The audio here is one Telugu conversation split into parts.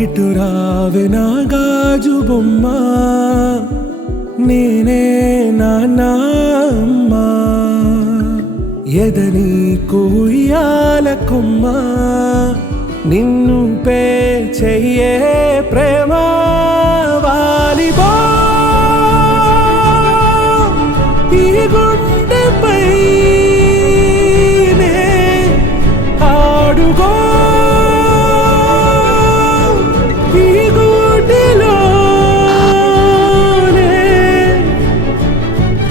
ఇటు రావే నా గాజు బొమ్మ, నేనే నాన్న అమ్మ. ఎదని కుయ్యాల కొమ్మ, నిన్ను పే చెయ్యే ప్రేమ వాలిబో. ఈ గుండెపై ఆడుగో, ఈ గుడిలోనే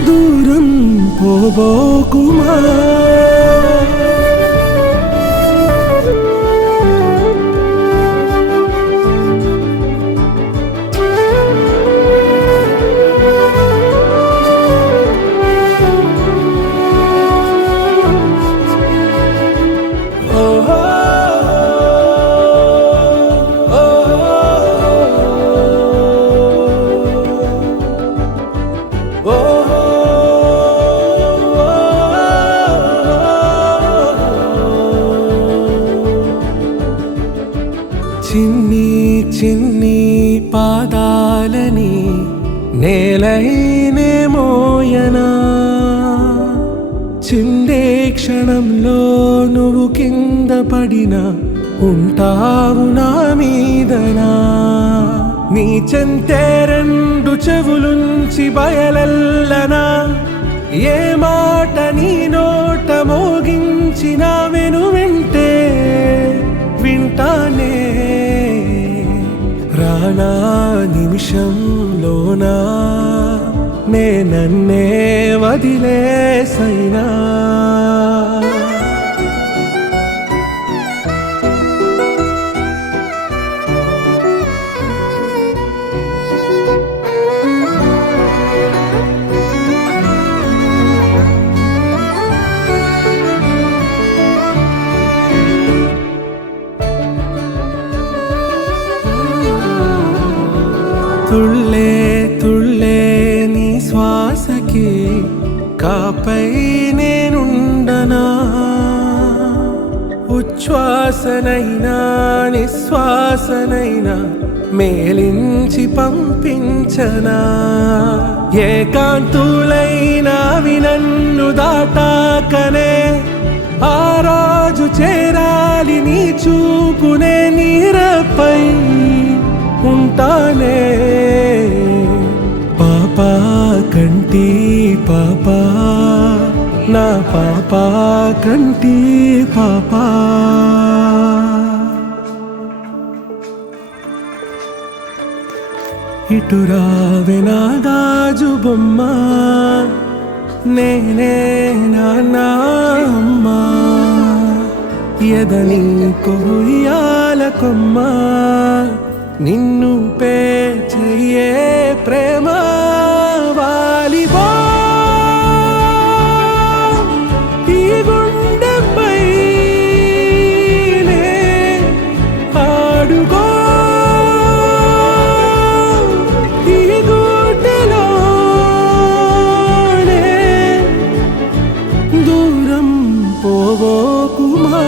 దూరం పోబోకుమా. చిన్ని చిన్ని పాదాలని నేలైనే మోయనా, చిందే క్షణంలో నువ్వు కింద పడినా ఉంటావు నా మీదనా. నీ చెంతే రెండు చెవులుంచి బయలెల్లనా, ఏ మాట నీ నోట మోగించిన వెను వింటే వింటానే. రానా నిమిషంలోనా నే నన్నే వదిలేసైనా. తుళ్ళే తుళ్ళే నీ శ్వాసకి కాపై నేనుండనా, ఉచ్ఛ్వాసనైనా నిశ్వాసనైనా మేలించి పంపించనా. ఏకాంతులైనా నన్ను దాటాకనే ఆ రోజు చేరాలి నీ చూపునే నీరపై ఉంటానే. పాపా కంటి పాపా, నా పాపా కంటి పాపా. ఇటు రావే నా గాజు బొమ్మ, నేనే నాన్న అమ్మ. ఎదని కొయ్యాల కొమ్మ, నిన్ను పే చెయ్యే ప్రేమ వాలిబో. ఈ గుండెపై ఆడుగో, ఈ గుడిలోనే దూరం పోబోకుమా.